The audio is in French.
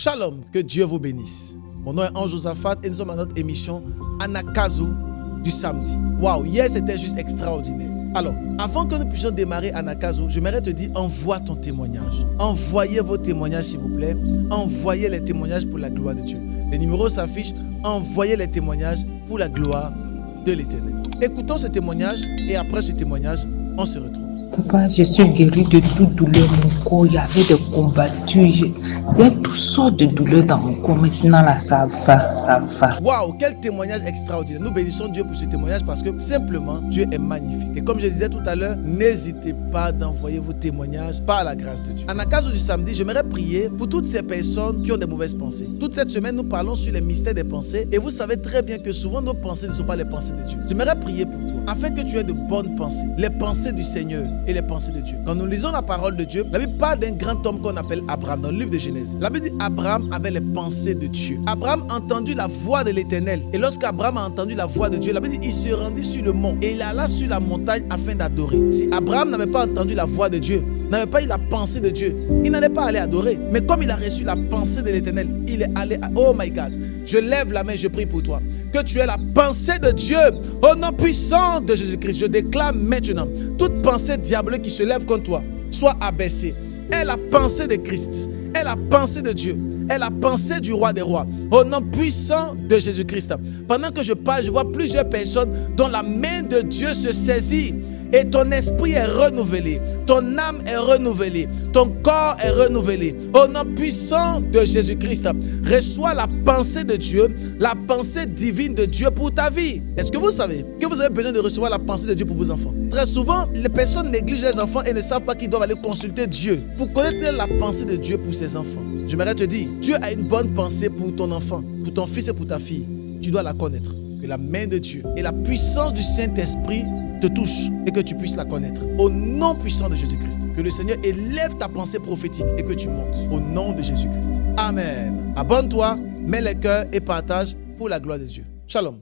Shalom, que Dieu vous bénisse. Mon nom est Ange Josaphat et nous sommes à notre émission Anakazu du samedi. Waouh, hier c'était juste extraordinaire. Alors, avant que nous puissions démarrer Anakazu, j'aimerais te dire, envoie ton témoignage. Envoyez vos témoignages s'il vous plaît. Envoyez les témoignages pour la gloire de Dieu. Les numéros s'affichent, envoyez les témoignages pour la gloire de l'Éternel. Écoutons ce témoignage et après ce témoignage, on se retrouve. Papa, je suis guéri de toute douleur. Mon corps, il y avait des combattures. Il y a toutes sortes de douleurs dans mon corps. Maintenant, là, ça va. Waouh, quel témoignage extraordinaire. Nous bénissons Dieu pour ce témoignage parce que simplement, Dieu est magnifique. Et comme je disais tout à l'heure, n'hésitez pas d'envoyer vos témoignages par la grâce de Dieu. Anakazu du samedi, j'aimerais prier pour toutes ces personnes qui ont des mauvaises pensées. Toute cette semaine, nous parlons sur les mystères des pensées. Et vous savez très bien que souvent, nos pensées ne sont pas les pensées de Dieu. J'aimerais prier pour toi, afin que tu aies de bonnes pensées. Les pensées du Seigneur et les pensées de Dieu. Quand nous lisons la parole de Dieu, la Bible parle d'un grand homme qu'on appelle Abraham dans le livre de Genèse. La Bible dit Abraham avait les pensées de Dieu. Abraham a entendu la voix de l'Éternel. Et lorsqu'Abraham a entendu la voix de Dieu, la Bible dit il se rendit sur le mont et il alla sur la montagne afin d'adorer. Si Abraham n'avait pas entendu la voix de Dieu, n'avait pas eu la pensée de Dieu, il n'allait pas aller adorer. Mais comme il a reçu la pensée de l'Éternel, il est allé à... Oh my God, je lève la main, je prie pour toi. Que tu aies la pensée de Dieu au nom puissant de Jésus-Christ. Je déclare maintenant, toute pensée diabolique qui se lève contre toi, soit abaissée. Aie la pensée de Christ, aie la pensée de Dieu, aie la pensée du roi des rois, au nom puissant de Jésus-Christ. Pendant que je parle, je vois plusieurs personnes dont la main de Dieu se saisit. Et ton esprit est renouvelé, ton âme est renouvelée, ton corps est renouvelé. Au nom puissant de Jésus-Christ, reçois la pensée de Dieu, la pensée divine de Dieu pour ta vie. Est-ce que vous savez que vous avez besoin de recevoir la pensée de Dieu pour vos enfants? Très souvent, les personnes négligent les enfants et ne savent pas qu'ils doivent aller consulter Dieu pour connaître la pensée de Dieu pour ses enfants. J'aimerais te dire, Dieu a une bonne pensée pour ton enfant, pour ton fils et pour ta fille. Tu dois la connaître. Que la main de Dieu et la puissance du Saint-Esprit te touche et que tu puisses la connaître. Au nom puissant de Jésus-Christ. Que le Seigneur élève ta pensée prophétique et que tu montes. Au nom de Jésus-Christ. Amen. Abonne-toi, mets les cœurs et partage pour la gloire de Dieu. Shalom.